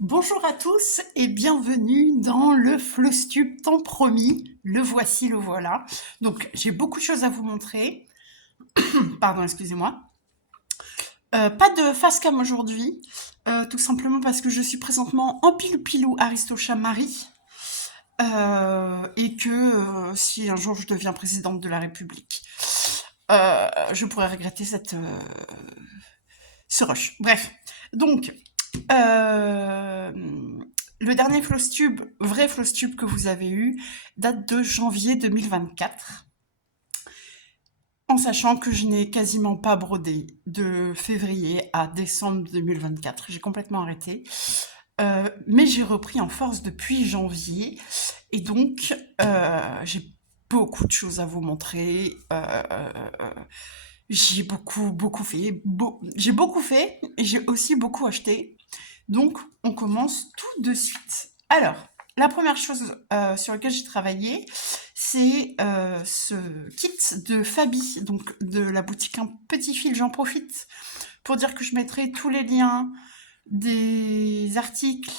Bonjour à tous et bienvenue dans le Flowstube tant promis. Le voici, le voilà. Donc j'ai beaucoup de choses à vous montrer. Pardon, excusez-moi. Pas de face cam aujourd'hui, tout simplement parce que je suis présentement en pilou-pilou Aristocha Marie et que si un jour je deviens présidente de la République, je pourrais regretter ce rush. Bref, donc euh, le dernier Flowstube, vrai Flowstube que vous avez eu, date de janvier 2024. En sachant que je n'ai quasiment pas brodé de février à décembre 2024. J'ai complètement arrêté. Mais j'ai repris en force depuis janvier. Et donc, j'ai beaucoup de choses à vous montrer. J'ai beaucoup fait. J'ai beaucoup fait et j'ai aussi beaucoup acheté. Donc, on commence tout de suite. Alors, la première chose sur laquelle j'ai travaillé, c'est ce kit de Fabi, donc de la boutique Un Petit Fil. J'en profite pour dire que je mettrai tous les liens des articles,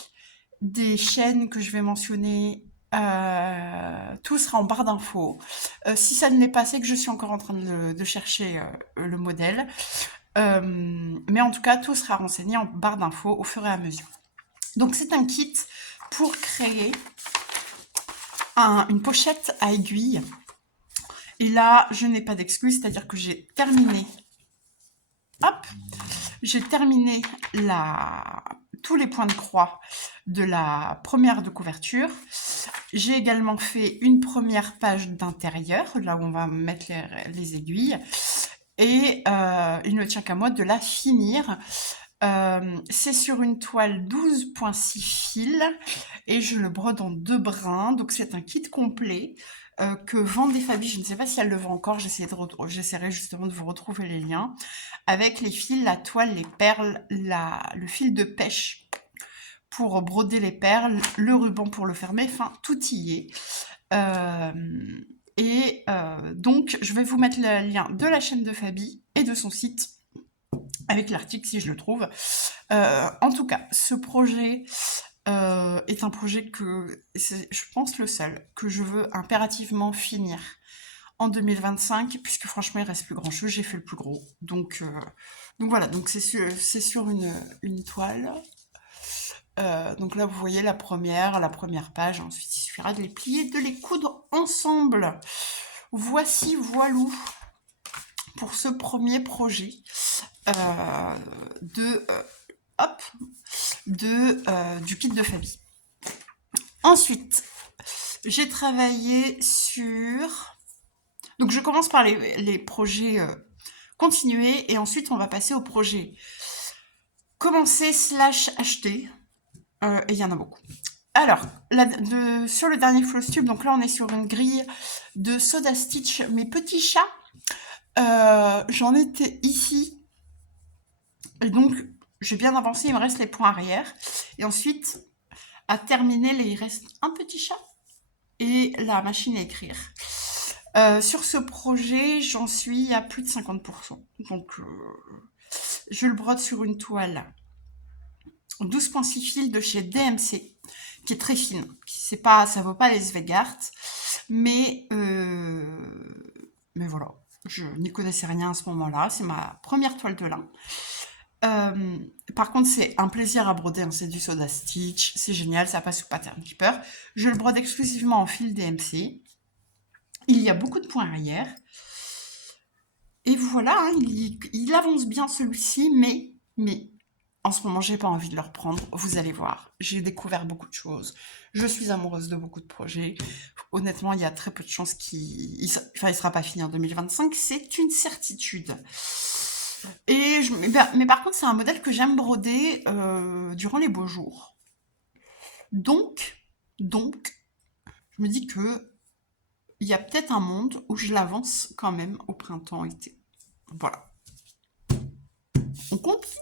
des chaînes que je vais mentionner. Tout sera en barre d'infos. Si ça ne l'est pas, c'est que je suis encore en train de chercher le modèle. Mais en tout cas, tout sera renseigné en barre d'infos au fur et à mesure. Donc c'est un kit pour créer une pochette à aiguille. Et là, je n'ai pas d'excuse, c'est-à-dire que j'ai terminé. Hop, j'ai terminé tous les points de croix de la première de couverture. J'ai également fait une première page d'intérieur, là où on va mettre les aiguilles. Et il ne tient qu'à moi de la finir. C'est sur une toile 12,6 fils et je le brode en 2 brins. Donc c'est un kit complet que vend des Fabi. Je ne sais pas si elle le vend encore. J'essaierai justement de vous retrouver les liens avec les fils, la toile, les perles, le fil de pêche pour broder les perles, le ruban pour le fermer. Enfin, tout y est. Donc je vais vous mettre le lien de la chaîne de Fabi et de son site avec l'article si je le trouve. En tout cas, ce projet est un projet que c'est, je pense, le seul que je veux impérativement finir en 2025, puisque franchement, il reste plus grand chose. J'ai fait le plus gros. Donc voilà, donc c'est sur une toile. Donc là, vous voyez la première page. Ensuite, il suffira de les plier, de les coudre ensemble. Voici, voilou, pour ce premier projet euh, de hop, du kit de Fabi. Ensuite, j'ai travaillé sur... Donc, je commence par les projets continués et ensuite, on va passer au projet commencer / acheter. Et il y en a beaucoup. Alors, sur le dernier Flowstube, donc là, on est sur une grille de Soda Stitch, mes petits chats. J'en étais ici. Et donc, j'ai bien avancé, il me reste les points arrière. Et ensuite, à terminer, il reste un petit chat et la machine à écrire. Sur ce projet, j'en suis à plus de 50%. Donc, je le brode sur une toile 12,6 fils de chez DMC, qui est très fine. Ça vaut pas les Svegart, mais voilà. Je n'y connaissais rien à ce moment-là. C'est ma première toile de lin. Par contre, c'est un plaisir à broder, hein. C'est du Soda Stitch, c'est génial, ça passe sous Pattern Keeper. Je le brode exclusivement en fil DMC. Il y a beaucoup de points arrière. Et voilà, hein, il avance bien celui-ci, mais en ce moment, j'ai pas envie de le reprendre. Vous allez voir, j'ai découvert beaucoup de choses. Je suis amoureuse de beaucoup de projets. Honnêtement, il y a très peu de chances il sera pas fini en 2025, c'est une certitude. Mais par contre, c'est un modèle que j'aime broder durant les beaux jours. Donc, je me dis que il y a peut-être un monde où je l'avance quand même au printemps-été. Voilà. On continue.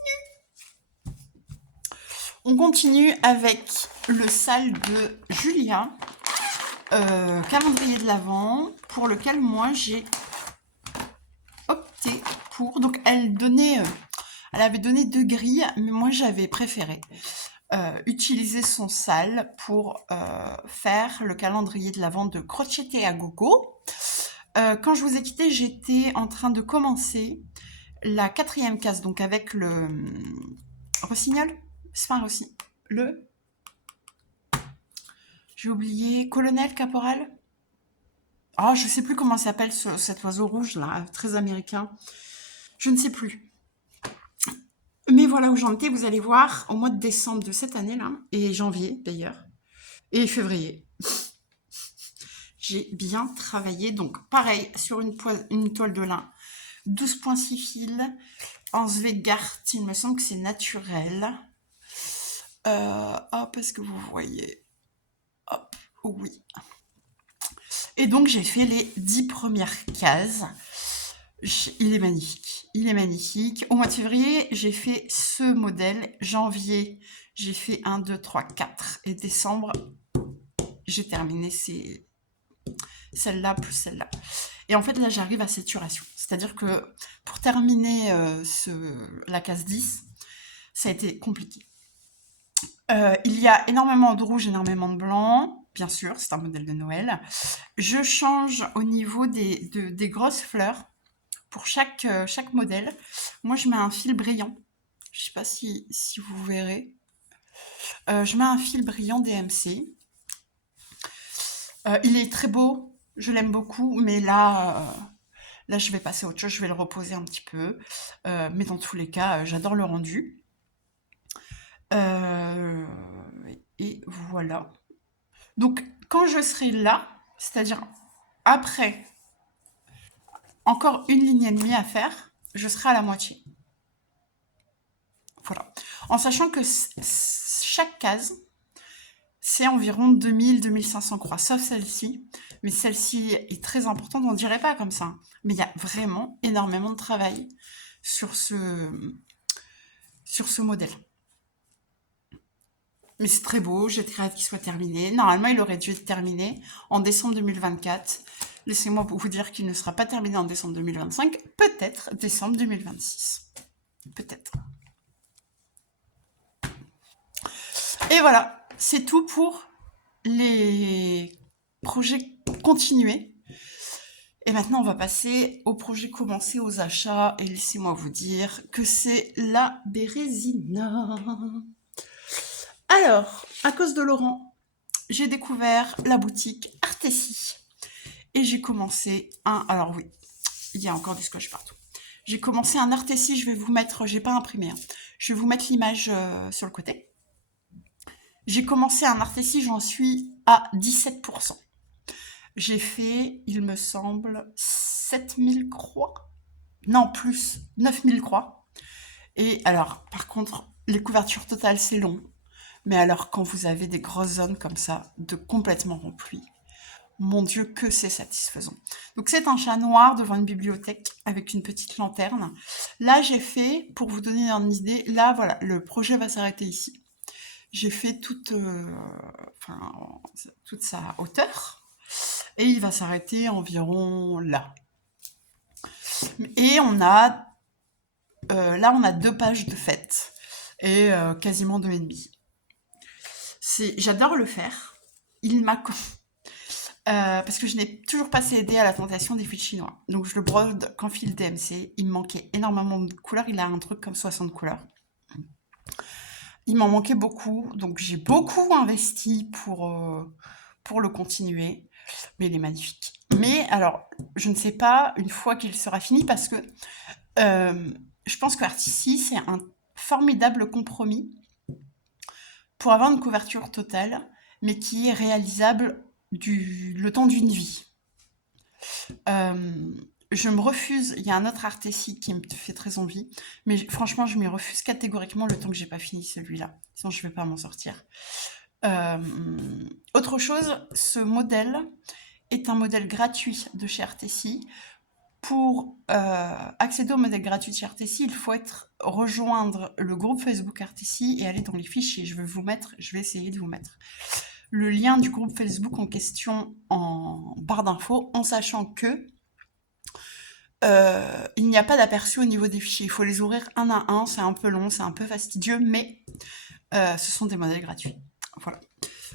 On continue avec le sale de Julia, calendrier de l'Avent, pour lequel moi j'ai opté pour. Donc elle avait donné 2 grilles, mais moi j'avais préféré utiliser son sale pour faire le calendrier de l'Avent de Crocheter à Gogo. Quand je vous ai quitté, j'étais en train de commencer la 4e case, donc avec le rossignol. C'est pas un rossignol. J'ai oublié, colonel, caporal. Ah, je sais plus comment s'appelle cet oiseau rouge là, très américain. Je ne sais plus. Mais voilà où j'en étais, vous allez voir, au mois de décembre de cette année-là, et janvier d'ailleurs, et février. J'ai bien travaillé, donc pareil, sur une toile de lin, 12,6 fils, en Svegart, il me semble que c'est naturel. Hop, est-ce que vous voyez? Hop, oui. Et donc j'ai fait les 10 premières cases. Il est magnifique, il est magnifique. Au mois de février, j'ai fait ce modèle. Janvier, j'ai fait 1, 2, 3, 4. Et décembre, j'ai terminé celle-là plus celle-là. Et en fait, là, j'arrive à saturation. C'est-à-dire que pour terminer la case 10, ça a été compliqué. Il y a énormément de rouge, énormément de blanc. Bien sûr, c'est un modèle de Noël. Je change au niveau des grosses fleurs. Pour chaque modèle, moi je mets un fil brillant. Je ne sais pas si vous verrez. Je mets un fil brillant DMC. Il est très beau, je l'aime beaucoup, mais là je vais passer à autre chose, je vais le reposer un petit peu. Mais dans tous les cas, j'adore le rendu. Et voilà. Donc quand je serai là, c'est-à-dire après encore une ligne et demie à faire, je serai à la moitié. Voilà. En sachant que chaque case, c'est environ 2000-2500 croix, sauf celle-ci. Mais celle-ci est très importante, on ne dirait pas comme ça. Mais il y a vraiment énormément de travail sur ce modèle. Mais c'est très beau, j'ai très hâte qu'il soit terminé. Normalement, il aurait dû être terminé en décembre 2024. Laissez-moi vous dire qu'il ne sera pas terminé en décembre 2025, peut-être décembre 2026. Peut-être. Et voilà, c'est tout pour les projets continués. Et maintenant, on va passer aux projets commencés, aux achats. Et laissez-moi vous dire que c'est la Bérésina. Alors, à cause de Laurent, j'ai découvert la boutique Artessi. Et j'ai commencé un... Alors oui, il y a encore du scotch partout. J'ai commencé un Artessi, je vais vous mettre... J'ai pas imprimé. Je vais vous mettre l'image sur le côté. J'ai commencé un Artessi, j'en suis à 17%. J'ai fait, il me semble, 7000 croix. Non, plus, 9000 croix. Et alors, par contre, les couvertures totales, c'est long. Mais alors, quand vous avez des grosses zones comme ça, de complètement remplies, mon Dieu, que c'est satisfaisant. Donc, c'est un chat noir devant une bibliothèque avec une petite lanterne. Là, j'ai fait, pour vous donner une idée, là, voilà, le projet va s'arrêter ici. J'ai fait toute sa hauteur et il va s'arrêter environ là. Et on a là on a 2 pages de fête et quasiment 2,5. J'adore le faire. Il m'a parce que je n'ai toujours pas cédé à la tentation des fils chinois. Donc je le brode qu'en fil DMC. Il me manquait énormément de couleurs. Il a un truc comme 60 couleurs. Il m'en manquait beaucoup, donc j'ai beaucoup investi pour le continuer, mais il est magnifique. Mais alors, je ne sais pas une fois qu'il sera fini, parce que je pense que Artissi, c'est un formidable compromis pour avoir une couverture totale, mais qui est réalisable le temps d'une vie. Je me refuse, il y a un autre Artessi qui me fait très envie, mais franchement, je m'y refuse catégoriquement le temps que j'ai pas fini celui-là. Sinon, je vais pas m'en sortir. Autre chose, ce modèle est un modèle gratuit de chez Artessi. Pour accéder au modèle gratuit de chez Artessi, il faut rejoindre le groupe Facebook Artessi et aller dans les fichiers. Je vais essayer de vous mettre le lien du groupe Facebook en question en barre d'infos, en sachant que il n'y a pas d'aperçu au niveau des fichiers. Il faut les ouvrir un à un, c'est un peu long, c'est un peu fastidieux, mais Ce sont des modèles gratuits. Voilà.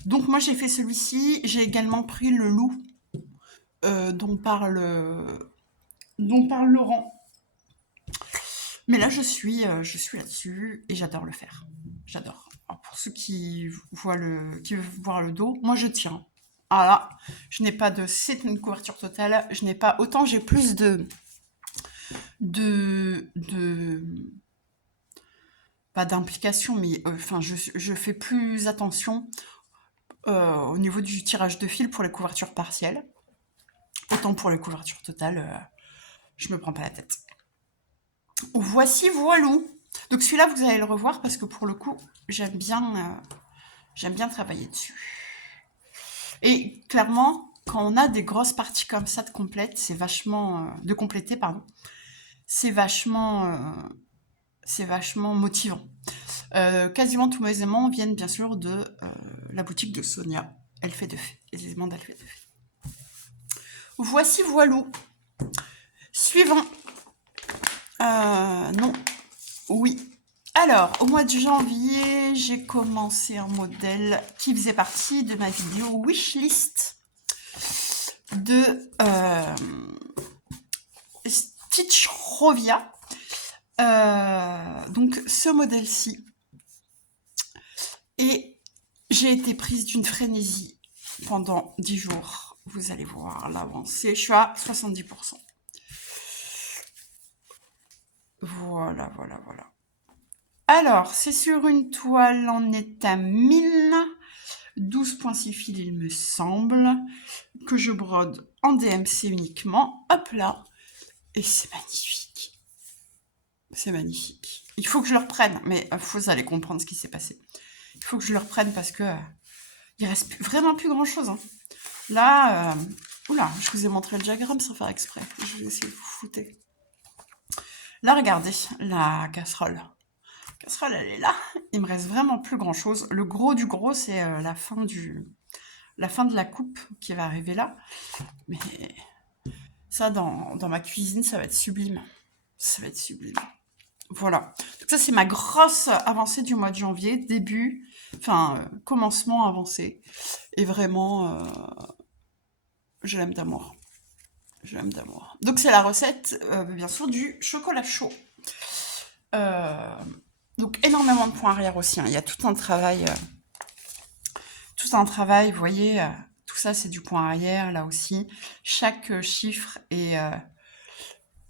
Donc moi j'ai fait celui-ci. J'ai également pris le loup dont parle Laurent. Mais là je suis là-dessus et j'adore le faire. J'adore. Alors, pour ceux qui veulent voir le dos, moi je tiens. Ah là, je n'ai pas de, c'est une couverture totale. Je n'ai pas autant, j'ai plus de pas d'implication, mais enfin je fais plus attention au niveau du tirage de fil pour les couvertures partielles. Autant pour les couvertures totales, je me prends pas la tête. Voici voilou. Donc celui-là, vous allez le revoir parce que pour le coup, j'aime bien travailler dessus. Et clairement, quand on a des grosses parties comme ça de complète, c'est vachement de compléter, pardon. C'est vachement motivant. Quasiment tous mes aimants viennent bien sûr de la boutique de Sonia. Elle fait de fait. Les aimants d'elle fait de fait. Voici voilou. Suivant. Non. Oui. Alors, au mois de janvier, j'ai commencé un modèle qui faisait partie de ma vidéo wishlist de Stitch Rovia. Donc, ce modèle-ci. Et j'ai été prise d'une frénésie pendant 10 jours. Vous allez voir l'avancée. Je suis à 70%. Voilà. Alors, c'est sur une toile en étamine, 12,6 fils il me semble, que je brode en DMC uniquement. Hop là. Et c'est magnifique. C'est magnifique. Il faut que je le reprenne, mais vous allez comprendre ce qui s'est passé. Il faut que je le reprenne parce que il reste vraiment plus grand chose. Hein. Là, oula, je vous ai montré le diagramme sans faire exprès. Je vais essayer de vous foutre. Là, regardez, la casserole. La casserole, elle est là. Il me reste vraiment plus grand chose. Le gros du gros, c'est la fin de la coupe qui va arriver là. Mais ça, dans ma cuisine, ça va être sublime. Ça va être sublime. Voilà. Donc ça, c'est ma grosse avancée du mois de janvier. Commencement avancé. Et vraiment, je l'aime d'amour. Je l'aime d'amour. Donc c'est la recette, bien sûr, du chocolat chaud. Donc énormément de points arrière aussi. Hein. Il y a tout un travail, vous voyez, tout ça c'est du point arrière là aussi. Chaque chiffre est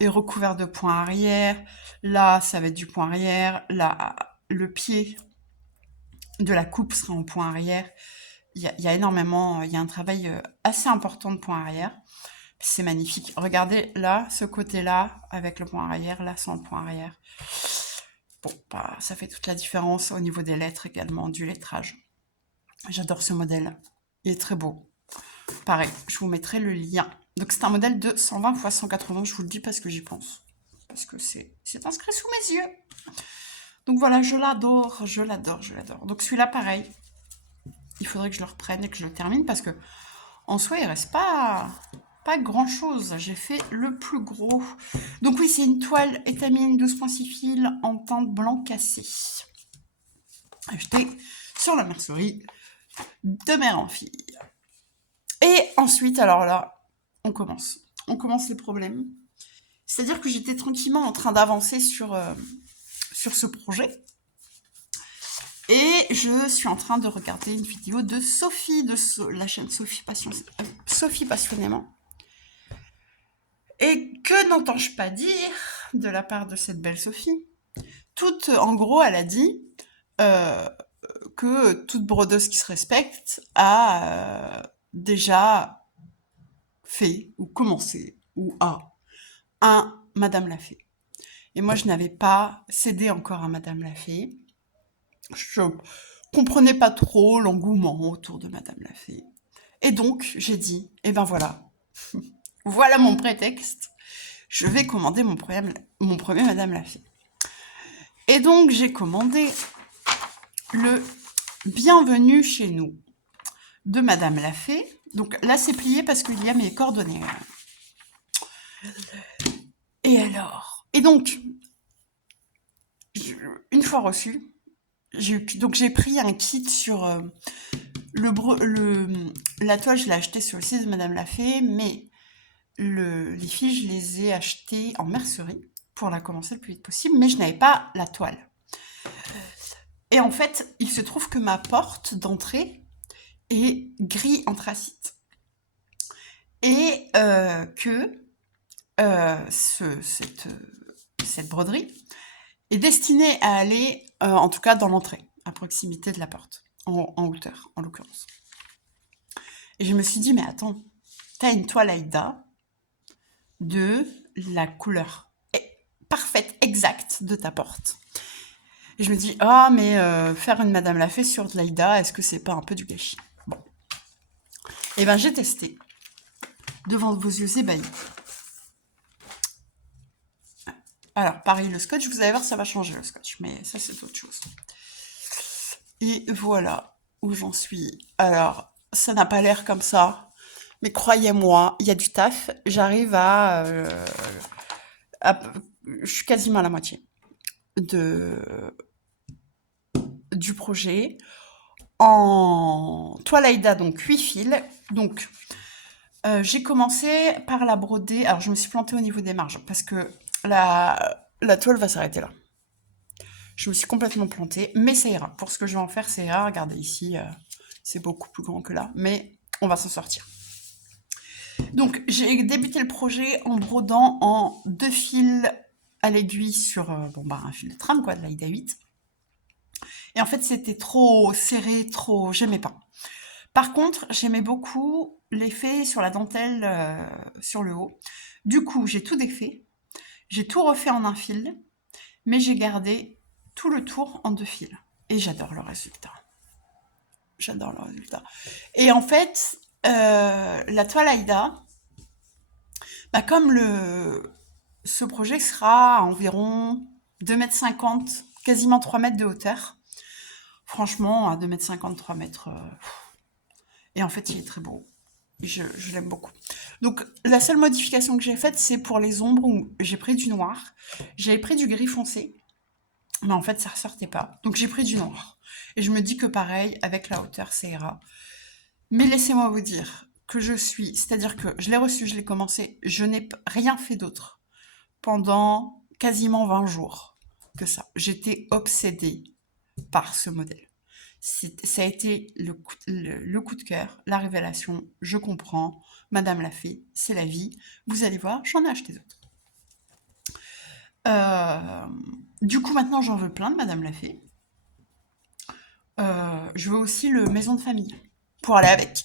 recouvert de points arrière. Là, ça va être du point arrière. Là, le pied de la coupe sera en point arrière. Il y a énormément, il y a un travail assez important de point arrière. C'est magnifique. Regardez là, ce côté-là, avec le point arrière, là, sans le point arrière. Bon, bah, ça fait toute la différence au niveau des lettres également, du lettrage. J'adore ce modèle. Il est très beau. Pareil, je vous mettrai le lien. Donc, c'est un modèle de 120 x 180. Je vous le dis parce que j'y pense. Parce que c'est inscrit sous mes yeux. Donc, voilà, je l'adore. Donc, celui-là, pareil. Il faudrait que je le reprenne et que je le termine parce que, en soi, il reste pas grand chose. J'ai fait le plus gros. Donc oui, c'est une toile étamine 12,6 fils en teinte blanc cassé. Acheté sur la mercerie de mère en fille. Et ensuite, alors là, on commence. On commence les problèmes. C'est-à-dire que j'étais tranquillement en train d'avancer sur ce projet. Et je suis en train de regarder une vidéo de Sophie, de la chaîne Sophie Passionnément. Et que n'entends-je pas dire de la part de cette belle Sophie? En gros, elle a dit que toute brodeuse qui se respecte a déjà fait ou commencé ou a un Madame la Fée. Et moi, je n'avais pas cédé encore à Madame la Fée. Je comprenais pas trop l'engouement autour de Madame la Fée. Et donc, j'ai dit, eh ben voilà, voilà mon prétexte. Je vais commander mon premier Madame la Fée. Et donc, j'ai commandé le Bienvenue chez nous de Madame la Fée. Donc là, c'est plié parce qu'il y a mes coordonnées. Et alors? Et donc, une fois reçu, donc j'ai pris un kit sur la toile, je l'ai acheté sur le site de Madame Lafay, mais les fils, je les ai achetés en mercerie pour la commencer le plus vite possible, mais je n'avais pas la toile. Et en fait, il se trouve que ma porte d'entrée est gris anthracite. Et que cette broderie est destinée à aller, en tout cas dans l'entrée, à proximité de la porte, en hauteur, en l'occurrence. Et je me suis dit, mais attends, t'as une toile Aïda de la couleur parfaite, exacte de ta porte. Et je me dis, ah, mais faire une Madame Lafay sur de l'Aïda, est-ce que c'est pas un peu du gâchis? Bon. Et ben j'ai testé, devant vos yeux ébahis. Alors, pareil, le scotch, vous allez voir, ça va changer le scotch, mais ça, c'est autre chose. Et voilà où j'en suis. Alors, ça n'a pas l'air comme ça, mais croyez-moi, il y a du taf. J'arrive je suis quasiment à la moitié du projet. En toile Aïda, donc 8 fils. Donc, j'ai commencé par la broder. Alors, je me suis plantée au niveau des marges, parce que la toile va s'arrêter là. Je me suis complètement plantée, mais ça ira. Pour ce que je vais en faire, ça ira. Regardez ici, c'est beaucoup plus grand que là, mais on va s'en sortir. Donc, j'ai débuté le projet en brodant en 2 fils à l'aiguille sur un fil de trame, quoi, de l'Aïda 8. Et en fait, c'était trop serré, j'aimais pas. Par contre, j'aimais beaucoup l'effet sur la dentelle sur le haut. Du coup, j'ai tout défait. J'ai tout refait en un fil, mais j'ai gardé tout le tour en 2 fils. Et j'adore le résultat. J'adore le résultat. Et en fait, la toile Aïda, comme ce projet sera à environ 2,50 m, quasiment 3 mètres de hauteur. Franchement, à 2,50 m, 3 mètres. Et en fait, il est très beau. Je l'aime beaucoup. Donc, la seule modification que j'ai faite, c'est pour les ombres où j'ai pris du noir. J'avais pris du gris foncé, mais en fait, ça ressortait pas. Donc, j'ai pris du noir. Et je me dis que pareil, avec la hauteur, ça ira. Mais laissez-moi vous dire que c'est-à-dire que je l'ai reçu, je l'ai commencé, je n'ai rien fait d'autre pendant quasiment 20 jours que ça. J'étais obsédée par ce modèle. Ça a été le coup de cœur, la révélation, je comprends, Madame Lafay, c'est la vie. Vous allez voir, j'en ai acheté d'autres. Du coup, maintenant, j'en veux plein de Madame Lafay. Je veux aussi le maison de famille, pour aller avec.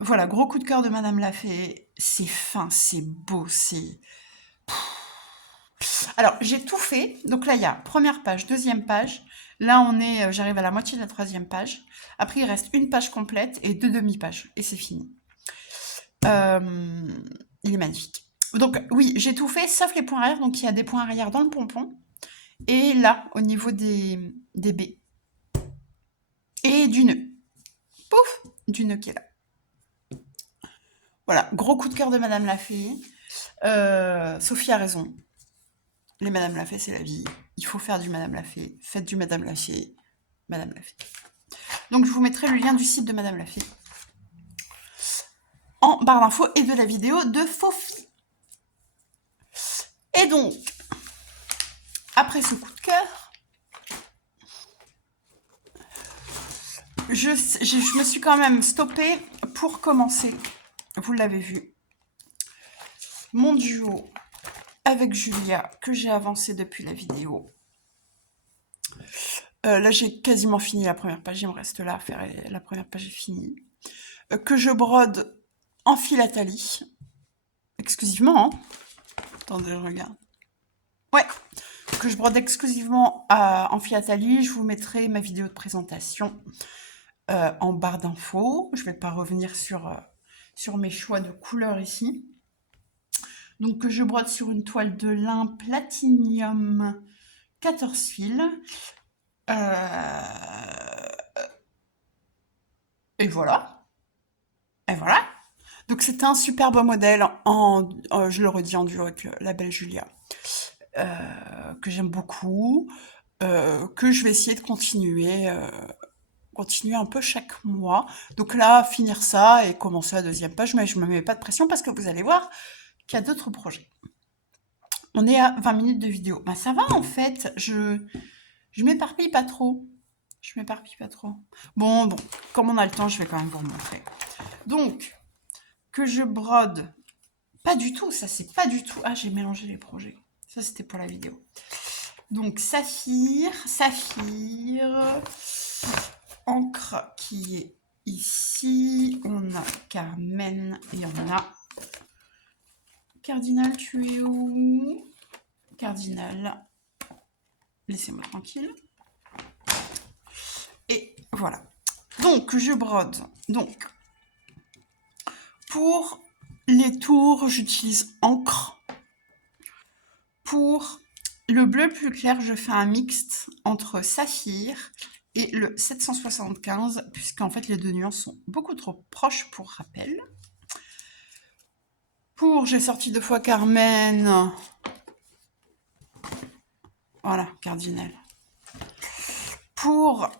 Voilà, gros coup de cœur de Madame Lafay. C'est fin, c'est beau, c'est... Alors, j'ai tout fait. Donc là, il y a première page, deuxième page. Là, j'arrive à la moitié de la troisième page. Après, il reste une page complète et 2 demi-pages. Et c'est fini. Il est magnifique. Donc, oui, j'ai tout fait, sauf les points arrière. Donc, il y a des points arrière dans le pompon. Et là, au niveau des baies. Et du nœud. Pouf, du nœud qui est là. Voilà, gros coup de cœur de Madame Lafay. Sophie a raison. Les Madame Lafay, c'est la vie. Il faut faire du Madame Lafay. Faites du Madame Lafay. Madame Lafay. Donc, je vous mettrai le lien du site de Madame Lafay en barre d'infos et de la vidéo de Fofi. Et donc, après ce coup de cœur, je me suis quand même stoppée pour commencer. Vous l'avez vu. Mon duo avec Julia, que j'ai avancé depuis la vidéo. Là, j'ai quasiment fini la première page. Il me reste là à faire. La première page est finie. Que je brode en philatanie. Exclusivement. Hein. Attendez, je regarde. Ouais. Que je brode exclusivement en philatanie. Je vous mettrai ma vidéo de présentation en barre d'infos. Je ne vais pas revenir sur mes choix de couleurs ici. Donc, que je brode sur une toile de lin platinium 14 fils. Et voilà. Et voilà. Donc, c'est un superbe modèle, je le redis, en duo avec la belle Julia, que j'aime beaucoup. que je vais essayer de continuer un peu chaque mois. Donc là, finir ça et commencer la deuxième page, mais je me mets pas de pression parce que vous allez voir qu'il y a d'autres projets. On est à 20 minutes de vidéo. Bah ça va en fait, je m'éparpille pas trop. Je m'éparpille pas trop. Bon, comme on a le temps, je vais quand même vous montrer. Donc, que je brode. Pas du tout, ça c'est pas du tout. Ah, j'ai mélangé les projets. Ça c'était pour la vidéo. Donc, saphir, encre qui est ici. On a Carmen et on a Cardinal, tu es où? Cardinal, laissez-moi tranquille. Et voilà. Donc, je brode. Donc, pour les tours, j'utilise encre. Pour le bleu plus clair, je fais un mixte entre saphir et le 775, puisqu'en fait les deux nuances sont beaucoup trop proches pour rappel. Pour, j'ai sorti 2 fois Carmen. Voilà, Cardinal. Pour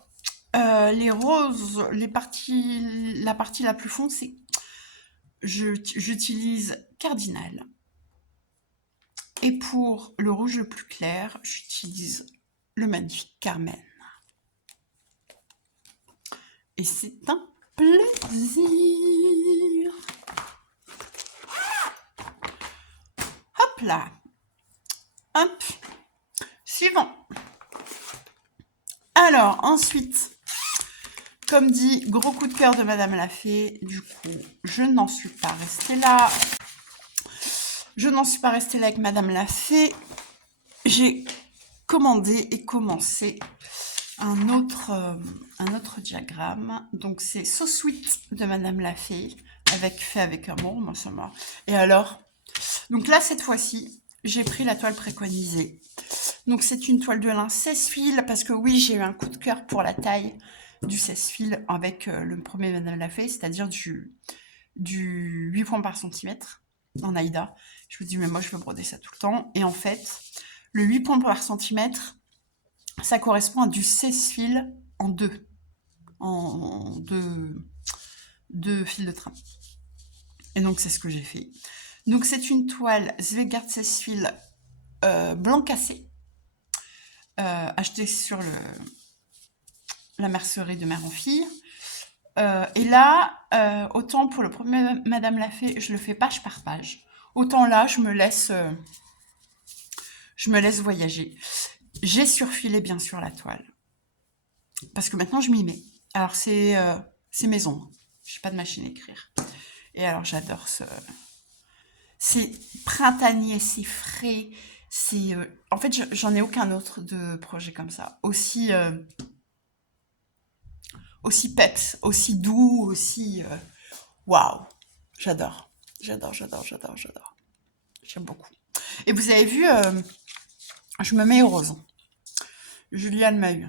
les roses, la partie la plus foncée, j'utilise Cardinal. Et pour le rouge le plus clair, j'utilise le magnifique Carmen. Et c'est un plaisir. Hop là. Hop. Suivant. Alors, ensuite, comme dit, gros coup de cœur de Madame la Fée. Du coup, je n'en suis pas restée là. Je n'en suis pas restée là avec Madame la Fée. J'ai commandé et commencé un autre diagramme. Donc, c'est So Sweet de Madame la Fée, fait avec amour, moi ça m'a. Et alors, donc là, cette fois-ci, j'ai pris la toile préconisée. Donc, c'est une toile de lin 16 fils, parce que oui, j'ai eu un coup de cœur pour la taille du 16 fils avec le premier Madame la Fée, c'est-à-dire du 8 points par centimètre en Aïda. Je vous dis, mais moi, je veux broder ça tout le temps. Et en fait, le 8 points par centimètre, ça correspond à du 16 fils en deux fils de train. Et donc, c'est ce que j'ai fait. Donc, c'est une toile Zweigart 16 fils blanc cassé, achetée sur la mercerie de Mère en Fille. Et là, autant pour le premier Madame la Fée, je le fais page par page. Autant là, je me laisse voyager. J'ai surfilé bien sûr la toile. Parce que maintenant, je m'y mets. Alors, c'est maison. Je n'ai pas de machine à écrire. Et alors, j'adore c'est printanier, c'est frais. En fait, j'en ai aucun autre de projet comme ça. Aussi peps, aussi doux, aussi... Waouh. J'adore. J'adore. J'aime beaucoup. Et vous avez vu, je me mets au rose. Juliane m'a eu.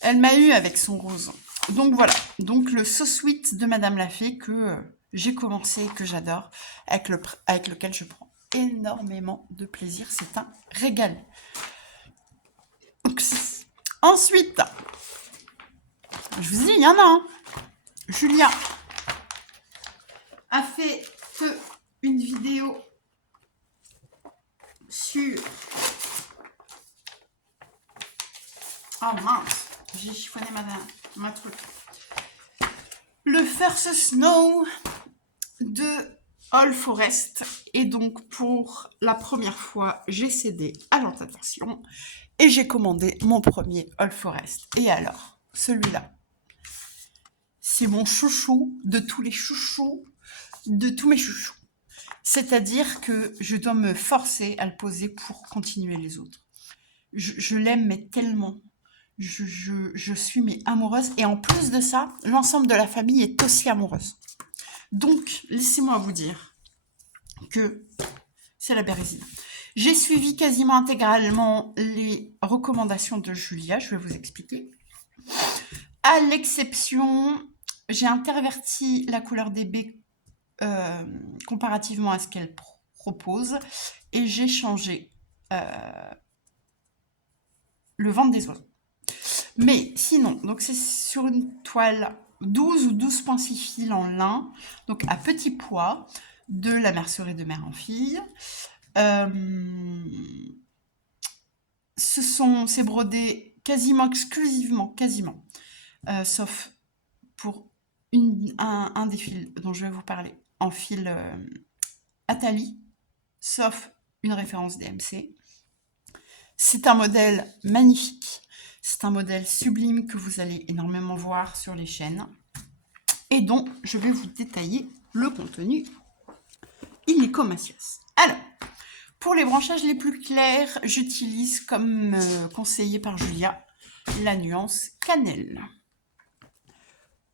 Elle m'a eu avec son rose. Donc voilà. Donc le So Sweet de Madame la Fée que j'ai commencé, que j'adore, avec lequel je prends énormément de plaisir. C'est un régal. Oups. Ensuite, je vous dis, il y en a un. Julia a fait une vidéo sur... Oh mince, j'ai chiffonné ma truc. Le First Snow de All Forest. Et donc, pour la première fois, j'ai cédé à la tentation et j'ai commandé mon premier All Forest. Et alors, celui-là, c'est mon chouchou de tous les chouchous, de tous mes chouchous. C'est-à-dire que je dois me forcer à le poser pour continuer les autres. Je l'aime, mais tellement. Je suis mais amoureuse. Et en plus de ça, l'ensemble de la famille est aussi amoureuse. Donc, laissez-moi vous dire que c'est la bérésine. J'ai suivi quasiment intégralement les recommandations de Julia. Je vais vous expliquer. À l'exception, j'ai interverti la couleur des baies comparativement à ce qu'elle propose. Et j'ai changé le ventre des oiseaux. Mais sinon, donc c'est sur une toile 12 ou 12,6 fils en lin, donc à petit pois, de la mercerie de Mère en Fille. C'est brodé quasiment exclusivement, sauf pour un des fils dont je vais vous parler, en fil Atali, sauf une référence DMC. C'est un modèle magnifique, c'est un modèle sublime que vous allez énormément voir sur les chaînes et dont je vais vous détailler le contenu illico macias. Alors, pour les branchages les plus clairs, j'utilise, comme conseillé par Julia, la nuance cannelle.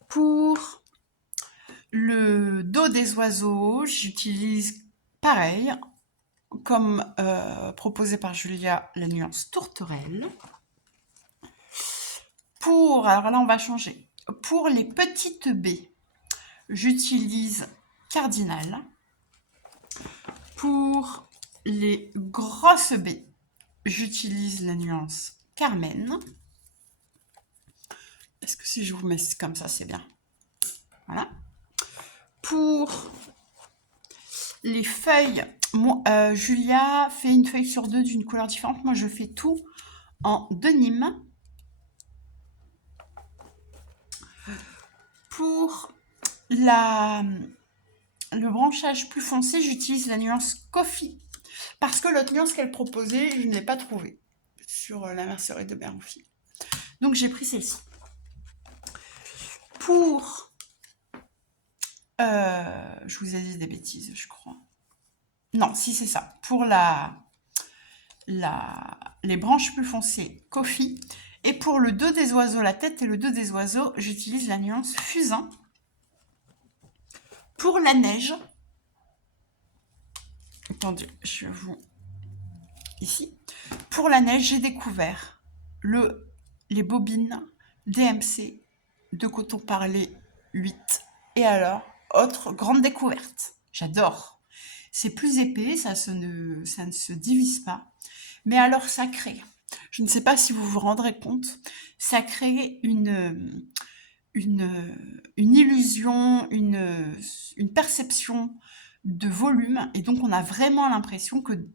Pour le dos des oiseaux, j'utilise pareil, comme proposé par Julia, la nuance tourterelle. Alors là, on va changer. Pour les petites baies, j'utilise cardinal. Pour les grosses baies, j'utilise la nuance carmen. Est-ce que si je vous mets comme ça, c'est bien? Voilà. Pour les feuilles, Julia fait une feuille sur deux d'une couleur différente. Moi, je fais tout en denim. Pour le branchage plus foncé, j'utilise la nuance coffee. Parce que l'autre nuance qu'elle proposait, je ne l'ai pas trouvée sur la mercerie de Mère en Fille. Donc, j'ai pris celle-ci. Pour... je vous ai dit des bêtises, je crois. Non, si, c'est ça. Pour les branches plus foncées, coffee. Et pour le dos des oiseaux, la tête et le dos des oiseaux, j'utilise la nuance fusain. Pour la neige, attendez, je vous... Ici. Pour la neige, j'ai découvert les bobines DMC de coton parlé 8. Et alors, autre grande découverte. J'adore. C'est plus épais, ça ne se divise pas. Mais alors, ça crée, je ne sais pas si vous vous rendrez compte, ça crée une illusion, une perception de volume. Et donc, on a vraiment l'impression qu'il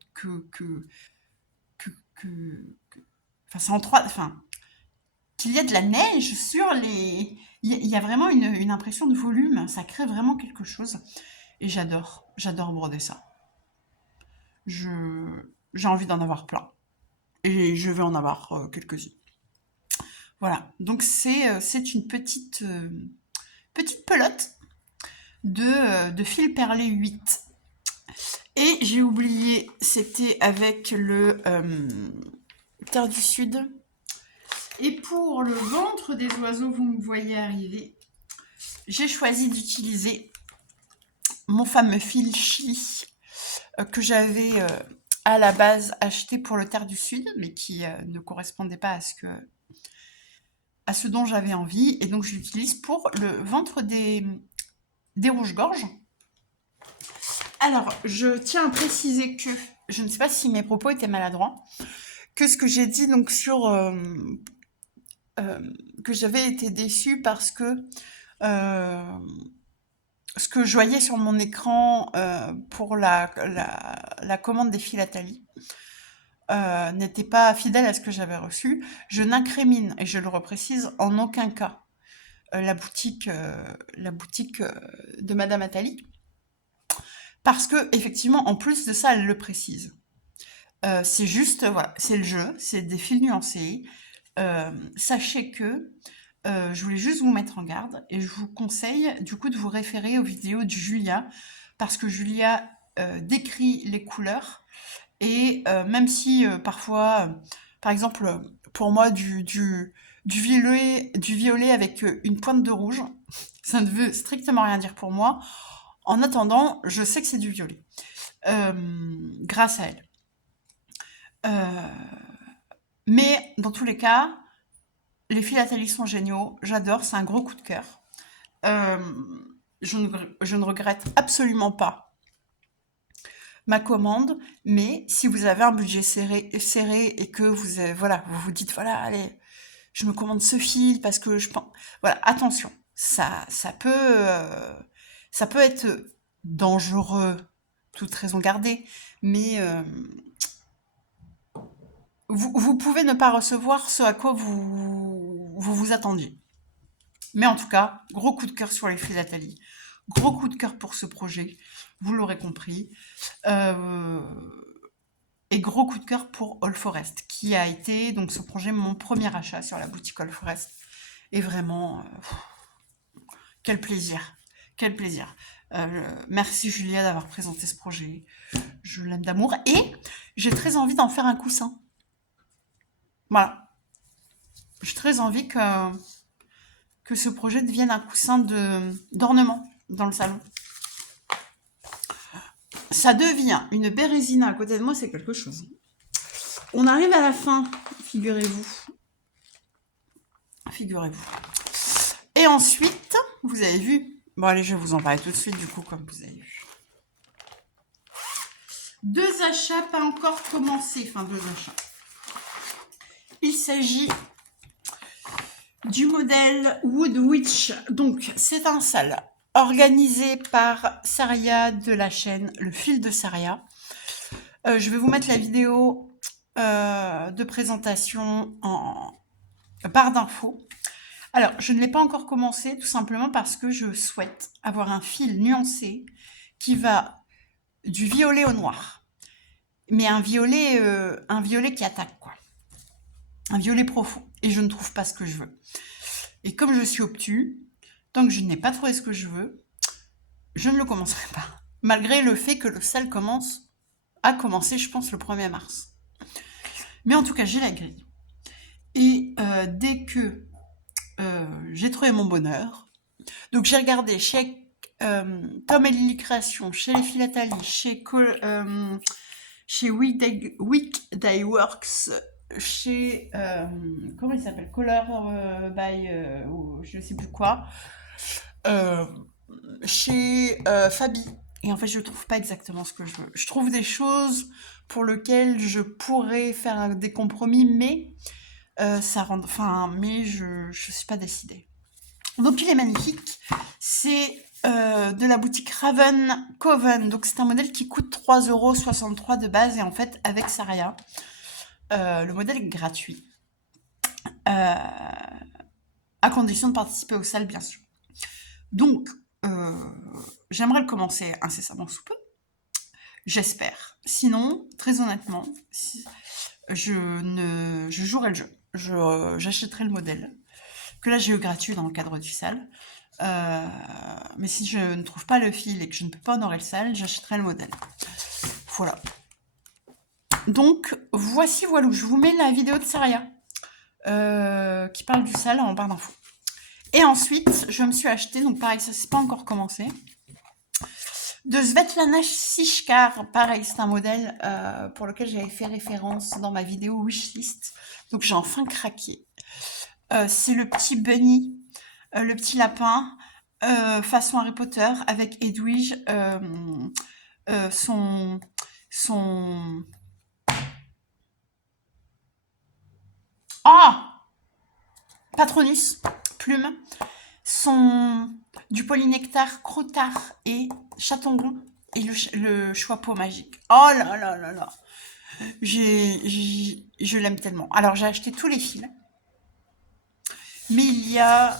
y a de la neige sur les... Il y a vraiment une impression de volume. Ça crée vraiment quelque chose. Et j'adore broder ça. J'ai envie d'en avoir plein. Et je vais en avoir quelques-unes. Voilà. Donc, c'est une petite pelote de fil perlé 8. Et j'ai oublié, c'était avec le Terre du Sud. Et pour le ventre des oiseaux, vous me voyez arriver, j'ai choisi d'utiliser mon fameux fil Chili que j'avais à la base acheté pour le Terre du Sud, mais qui ne correspondait pas à ce dont j'avais envie. Et donc, je l'utilise pour le ventre des rouges-gorges. Alors, je tiens à préciser que, je ne sais pas si mes propos étaient maladroits, que ce que j'ai dit donc sur... que j'avais été déçue parce que ce que je voyais sur mon écran pour la commande des fils Atali n'était pas fidèle à ce que j'avais reçu. Je n'incrimine, et je le reprécise, en aucun cas la boutique de Madame Atali, parce que effectivement, en plus de ça, elle le précise. C'est juste, voilà, c'est le jeu, c'est des fils nuancés. Sachez que je voulais juste vous mettre en garde et je vous conseille du coup de vous référer aux vidéos de Julia, parce que Julia décrit les couleurs et même si parfois, par exemple, pour moi du violet avec une pointe de rouge, ça ne veut strictement rien dire pour moi. En attendant, je sais que c'est du violet grâce à elle. Mais dans tous les cas, les fils Atali sont géniaux, j'adore, c'est un gros coup de cœur. Je ne regrette absolument pas ma commande, mais si vous avez un budget serré et que voilà, vous vous dites, voilà, allez, je me commande ce fil parce que je pense, voilà, attention, ça peut être dangereux, toute raison gardée, mais vous pouvez ne pas recevoir ce à quoi vous attendiez. Mais en tout cas, gros coup de cœur sur les philatalies, gros coup de cœur pour ce projet, vous l'aurez compris. Et gros coup de cœur pour All Forest, qui a été, donc ce projet, mon premier achat sur la boutique All Forest. Et vraiment, quel plaisir, quel plaisir. Merci Julia d'avoir présenté ce projet. Je l'aime d'amour. Et j'ai très envie d'en faire un coussin. Voilà. J'ai très envie que ce projet devienne un coussin d'ornement dans le salon. Ça devient une bérésina à côté de moi, c'est quelque chose. On arrive à la fin, figurez-vous. Figurez-vous. Et ensuite, vous avez vu. Bon, allez, je vais vous en parler tout de suite, du coup, comme vous avez vu. 2 achats pas encore commencés. Enfin, 2 achats. Il s'agit du modèle Wood Witch. Donc, c'est un sale organisé par Saria de la chaîne Le Fil de Saria. Je vais vous mettre la vidéo de présentation en barre d'infos. Alors, je ne l'ai pas encore commencé, tout simplement parce que je souhaite avoir un fil nuancé qui va du violet au noir. Mais un violet qui attaque, quoi. Un violet profond. Et je ne trouve pas ce que je veux. Et comme je suis obtus, tant que je n'ai pas trouvé ce que je veux, je ne le commencerai pas. Malgré le fait que le sale a commencé, je pense, le 1er mars. Mais en tout cas, j'ai la grille. Et dès que j'ai trouvé mon bonheur, donc j'ai regardé chez Tom et Lily Création, chez les Philatalies, chez Weekday Works, chez comment il s'appelle, Color by ou je sais plus quoi, chez Fabi. Et en fait, je trouve pas exactement ce que je veux. Je trouve des choses pour lesquelles je pourrais faire des compromis, mais ça rend, enfin, mais je suis pas décidée. Donc il est magnifique. C'est de la boutique Raven Coven. Donc c'est un modèle qui coûte 3,63 € de base et en fait avec Saria, le modèle est gratuit. À condition de participer au sale, bien sûr. Donc j'aimerais le commencer incessamment sous peu. J'espère. Sinon, très honnêtement, je jouerai le jeu. J'achèterai le modèle que là j'ai eu gratuit dans le cadre du sale. Mais si je ne trouve pas le fil et que je ne peux pas honorer le sale, j'achèterai le modèle. Voilà. Donc, voici, voilà, je vous mets la vidéo de Saria qui parle du sale en barre d'infos. Et ensuite, je me suis acheté, donc pareil, ça c'est pas encore commencé, de Svetlana Sishkar. Pareil, c'est un modèle pour lequel j'avais fait référence dans ma vidéo wishlist. Donc j'ai enfin craqué. C'est le petit bunny, le petit lapin, façon Harry Potter, avec Edwige, son ah Patronus, plume, du polynectar, crottard et chaton rond, et le choix-peau magique. Oh là là là là, je l'aime tellement. Alors j'ai acheté tous les fils, mais il y a...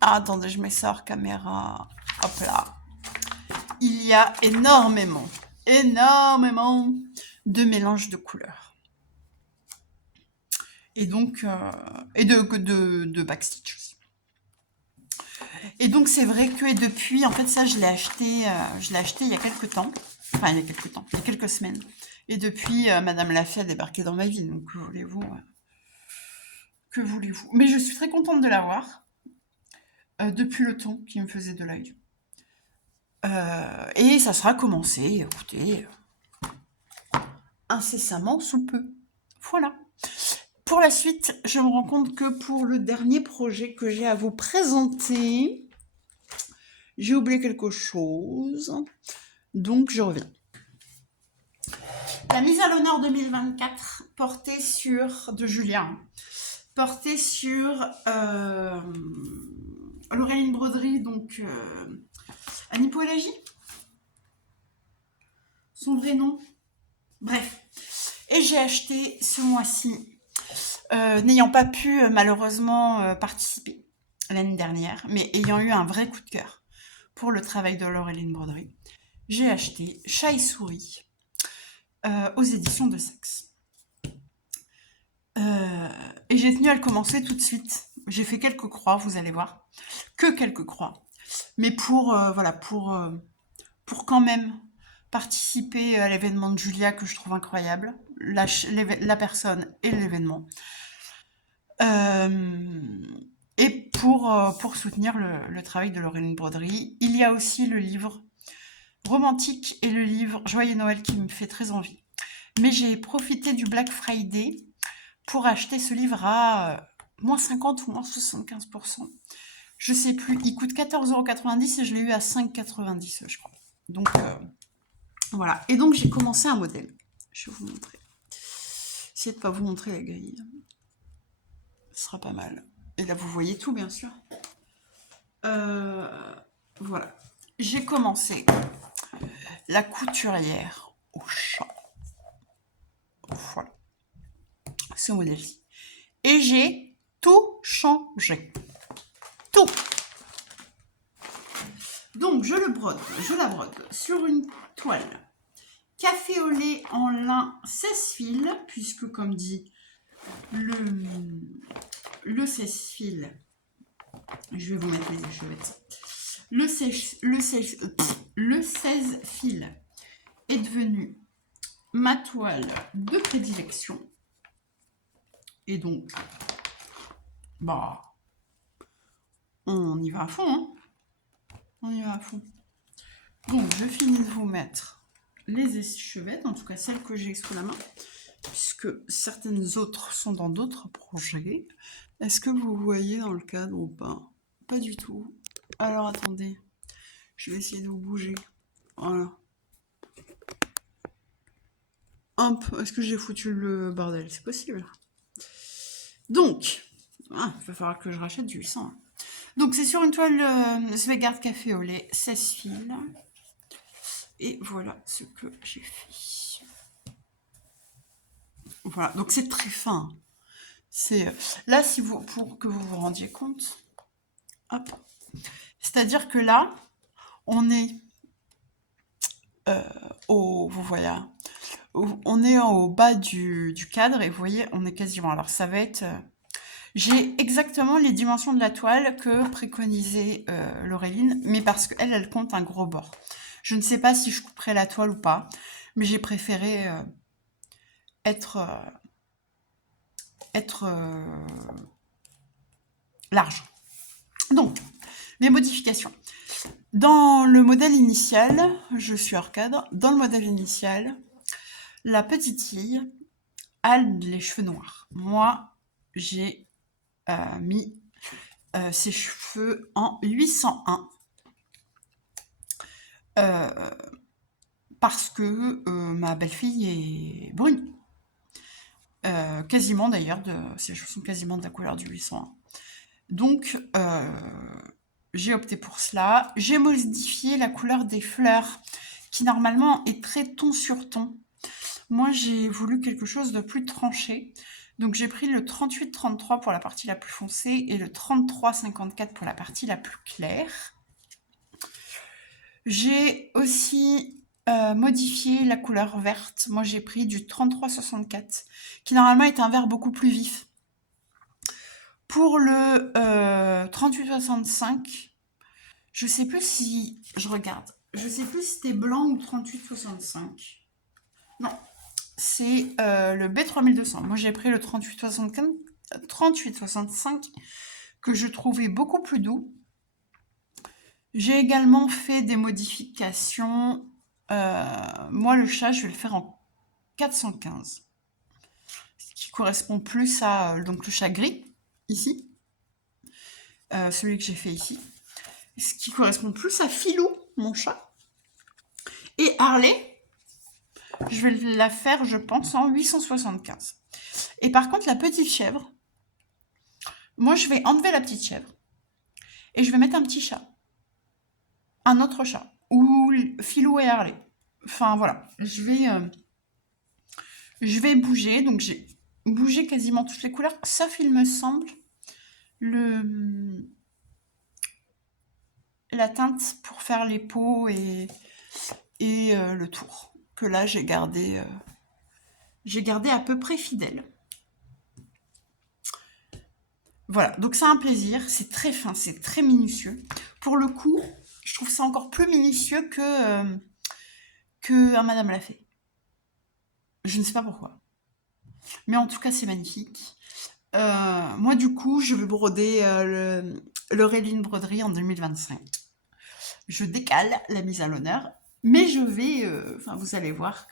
Ah, attendez, je mets ça hors caméra. Hop là. Il y a énormément de mélanges de couleurs. Et donc, et de backstitch aussi. Et donc, c'est vrai que, et depuis, en fait, ça, je l'ai acheté il y a quelques temps. Enfin, il y a quelques semaines. Et depuis, Madame Lafay a débarqué dans ma vie. Donc, que voulez-vous Mais je suis très contente de l'avoir. Depuis le temps qui me faisait de l'œil. Et ça sera commencé, écoutez, incessamment sous peu. Voilà. Pour la suite, je me rends compte que pour le dernier projet que j'ai à vous présenter, j'ai oublié quelque chose. Donc, je reviens. La mise à l'honneur 2024 portée sur, de Julien, portée sur Laureline Broderie, donc Anipolagie, son vrai nom. Bref. Et j'ai acheté ce mois-ci, n'ayant pas pu malheureusement participer l'année dernière, mais ayant eu un vrai coup de cœur pour le travail de Laureline Broderie, j'ai acheté Chat et souris aux éditions de Saxe. Et j'ai tenu à le commencer tout de suite. J'ai fait quelques croix, vous allez voir. Que quelques croix. Mais pour, voilà, pour quand même participer à l'événement de Julia que je trouve incroyable. La personne et l'événement. Et pour soutenir le travail de Laureline Broderie. Il y a aussi le livre romantique et le livre Joyeux Noël qui me fait très envie. Mais j'ai profité du Black Friday pour acheter ce livre à moins 50 ou moins 75%. Je sais plus, il coûte 14,90 € et je l'ai eu à 5,90 €, je crois. Donc voilà, et donc j'ai commencé un modèle. Je vais vous montrer. Essayez de ne pas vous montrer la grille. Ce sera pas mal. Et là, vous voyez tout, bien sûr. Voilà. J'ai commencé la couturière au chat. Voilà. Ce modèle-ci. Et j'ai tout changé. Tout. Donc, je la brode sur une toile café au lait en lin 16 fils, puisque, comme dit, le 16 fils, je vais vous mettre les échevettes, le 16 fils est devenu ma toile de prédilection. Et donc, bah, on y va à fond, hein. On y va à fond. Donc, je finis de vous mettre les échevettes, en tout cas celles que j'ai sous la main, puisque certaines autres sont dans d'autres projets. Est-ce que vous voyez dans le cadre ou pas? Pas du tout. Alors, attendez. Je vais essayer de vous bouger. Voilà. Hop, est-ce que j'ai foutu le bordel? C'est possible. Donc, il va falloir que je rachète du 800. Donc, c'est sur une toile Svegard café au lait, 16 fils. Et voilà ce que j'ai fait. Voilà, donc c'est très fin. C'est là, si vous, pour que vous vous rendiez compte, hop. C'est-à-dire que là, on est vous voyez, on est au bas du cadre et vous voyez, on est quasiment. Alors ça va être, j'ai exactement les dimensions de la toile que préconisait Laureline, mais parce qu'elle, elle compte un gros bord. Je ne sais pas si je couperai la toile ou pas, mais j'ai préféré être large. Donc, les modifications. Dans le modèle initial, je suis hors cadre, dans le modèle initial, la petite fille a les cheveux noirs. Moi, j'ai mis ses cheveux en 801. Parce que ma belle-fille est brune. Quasiment d'ailleurs, ses cheveux sont quasiment de la couleur du 801. Donc, j'ai opté pour cela. J'ai modifié la couleur des fleurs, qui normalement est très ton sur ton. Moi, j'ai voulu quelque chose de plus tranché. Donc, j'ai pris le 38-33 pour la partie la plus foncée et le 33-54 pour la partie la plus claire. J'ai aussi modifié la couleur verte. Moi, j'ai pris du 33-64, qui normalement est un vert beaucoup plus vif. Pour le 38-65, je sais plus si... Je regarde. Je sais plus si c'était blanc ou 38-65. Non, c'est le B3200. Moi, j'ai pris le 38-65 que je trouvais beaucoup plus doux. J'ai également fait des modifications. Moi, le chat, je vais le faire en 415. Ce qui correspond plus à donc le chat gris, ici. Celui que j'ai fait ici. Ce qui correspond plus à Filou, mon chat. Et Harley, Je vais la faire, je pense, en 875. Et par contre, la petite chèvre, moi, je vais enlever la petite chèvre et je vais mettre un petit chat, un autre chat, ou Philou et Harley. Enfin, voilà, je vais bouger, donc j'ai bougé quasiment toutes les couleurs, sauf, il me semble, la teinte pour faire les peaux et le tour, que là, j'ai gardé à peu près fidèle. Voilà, donc c'est un plaisir, c'est très fin, c'est très minutieux. Pour le coup, je trouve ça encore plus minutieux que un Madame l'a fait. Je ne sais pas pourquoi. Mais en tout cas, c'est magnifique. Moi, du coup, je vais broder le Réline Broderie en 2025. Je décale la mise à l'honneur, mais je vais... Enfin, vous allez voir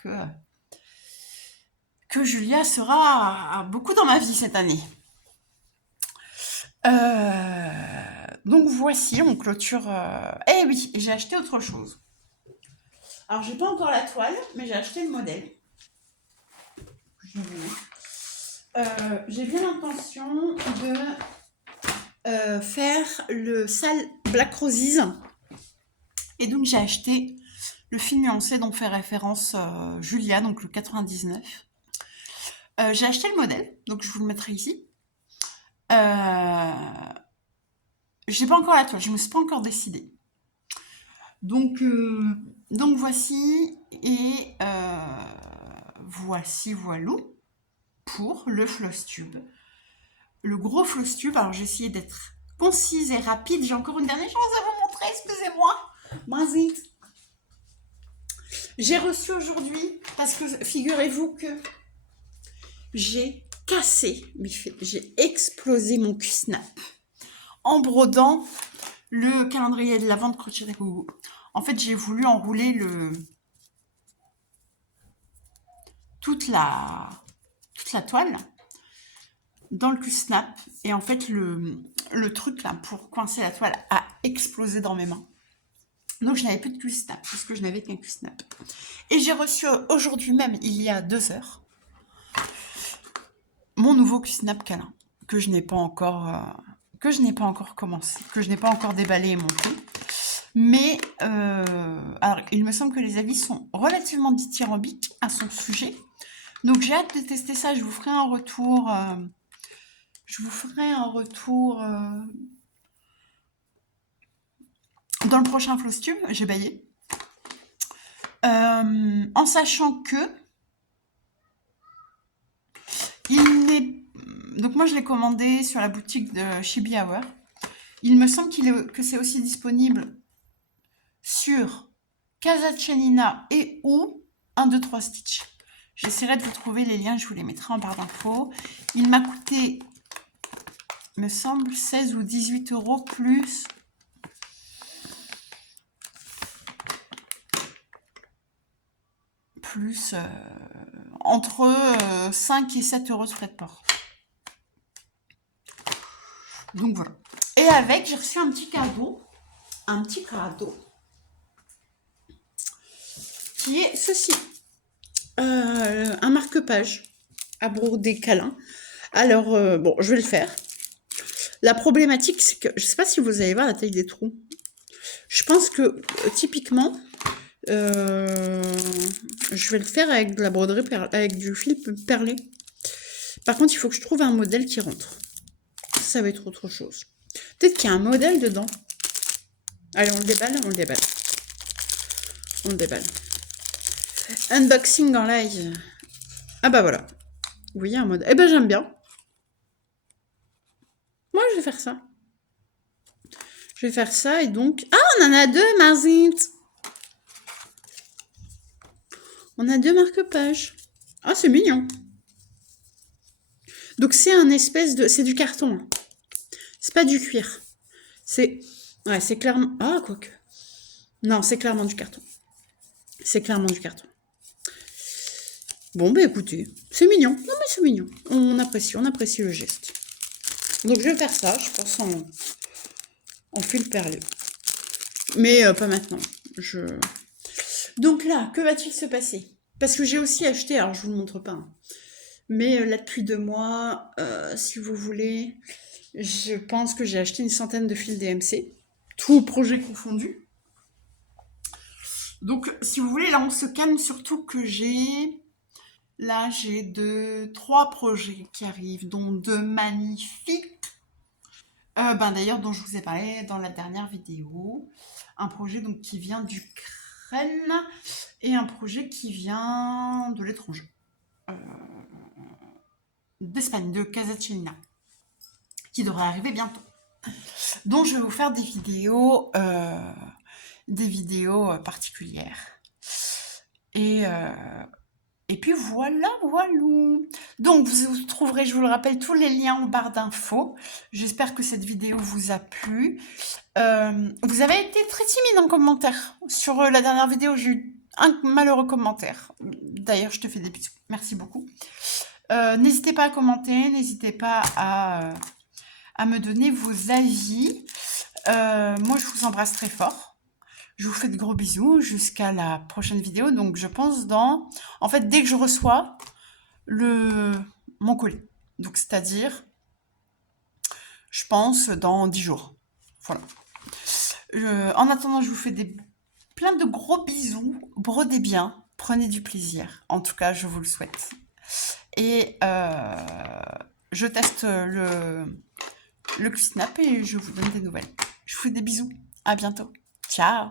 que Julia sera beaucoup dans ma vie cette année. Donc voici, on clôture... Eh oui, j'ai acheté autre chose. Alors, j'ai pas encore la toile, mais j'ai acheté le modèle. J'ai bien l'intention de faire le sale Black Roses. Et donc, j'ai acheté le fil nuancé dont fait référence Julia, donc le 99. J'ai acheté le modèle, donc je vous le mettrai ici. J'ai pas encore la toile, je me suis pas encore décidée. Donc voici, et voici voilou pour le floss tube. Le gros floss tube, alors j'ai essayé d'être concise et rapide. J'ai encore une dernière chose à vous montrer, excusez-moi. Vas-y. J'ai reçu aujourd'hui, parce que figurez-vous que j'ai cassé, j'ai explosé mon Q-Snap en brodant le calendrier de l'Avent de Crochet à Gogo. En fait, j'ai voulu enrouler toute la toile dans le Q-Snap, et en fait le truc là pour coincer la toile a explosé dans mes mains. Donc je n'avais plus de Q-Snap parce que je n'avais qu'un Q-Snap. Et j'ai reçu aujourd'hui même, il y a 2 heures, mon nouveau Q-Snap câlin que je n'ai pas encore commencé, que je n'ai pas encore déballé et monté. Mais alors il me semble que les avis sont relativement dithyrambiques à son sujet. Donc j'ai hâte de tester ça. Je vous ferai un retour. Dans le prochain floss tube. J'ai baillé. En sachant que donc moi je l'ai commandé sur la boutique de Chibi Hour. Il me semble que c'est aussi disponible sur Casa Cianina et ou 1, 2, 3 Stitch. J'essaierai de vous trouver les liens, je vous les mettrai en barre d'infos. Il m'a coûté, me semble, 16 ou 18 € plus entre 5 et 7 € de frais de port. Donc voilà. Et avec, j'ai reçu un petit cadeau, qui est ceci, un marque-page à broder câlin. Alors, bon, je vais le faire. La problématique, c'est que, je ne sais pas si vous allez voir la taille des trous. Je pense que, typiquement, je vais le faire avec de la broderie, avec du fil perlé. Par contre, il faut que je trouve un modèle qui rentre. Ça va être autre chose. Peut-être qu'il y a un modèle dedans. Allez, on le déballe. Unboxing en live. Ah bah voilà. Vous voyez un modèle. Eh ben j'aime bien. Moi, je vais faire ça. Et donc... Ah, on en a 2, Marzit. On a 2 marque-pages. Ah, c'est mignon. Donc, c'est un espèce de... C'est du carton. Hein. C'est pas du cuir. C'est... Ouais, c'est clairement... Ah, quoique. Non, c'est clairement du carton. Bon, bah écoutez, c'est mignon. Non, mais c'est mignon. On apprécie le geste. Donc, je vais faire ça, je pense, en fil perlé. Mais pas maintenant. Donc là, que va-t-il se passer? Parce que j'ai aussi acheté, alors je vous le montre pas, hein, mais là depuis 2 mois, si vous voulez, je pense que j'ai acheté une centaine de fils DMC, tout projet confondu. Donc si vous voulez, là on se calme, surtout que j'ai 3 projets qui arrivent, dont 2 magnifiques. D'ailleurs, dont je vous ai parlé dans la dernière vidéo. Un projet donc qui vient d'Ukraine et un projet qui vient de l'étranger, euh, d'Espagne, de Casacina, qui devrait arriver bientôt. Donc je vais vous faire des vidéos particulières. Et, euh, et puis voilà, voilà. Donc vous trouverez, je vous le rappelle, tous les liens en barre d'infos. J'espère que cette vidéo vous a plu. Vous avez été très timide en commentaire. Sur la dernière vidéo, j'ai eu un malheureux commentaire. D'ailleurs, je te fais des bisous. Merci beaucoup. N'hésitez pas à commenter, n'hésitez pas à me donner vos avis. Moi, je vous embrasse très fort. Je vous fais de gros bisous jusqu'à la prochaine vidéo. Donc, je pense en fait, dès que je reçois mon colis. Donc, c'est-à-dire, je pense, dans 10 jours. Voilà. En attendant, je vous fais plein de gros bisous. Brodez bien, prenez du plaisir. En tout cas, je vous le souhaite. Et je teste le Q-Snap et je vous donne des nouvelles. Je vous fais des bisous. À bientôt. Ciao.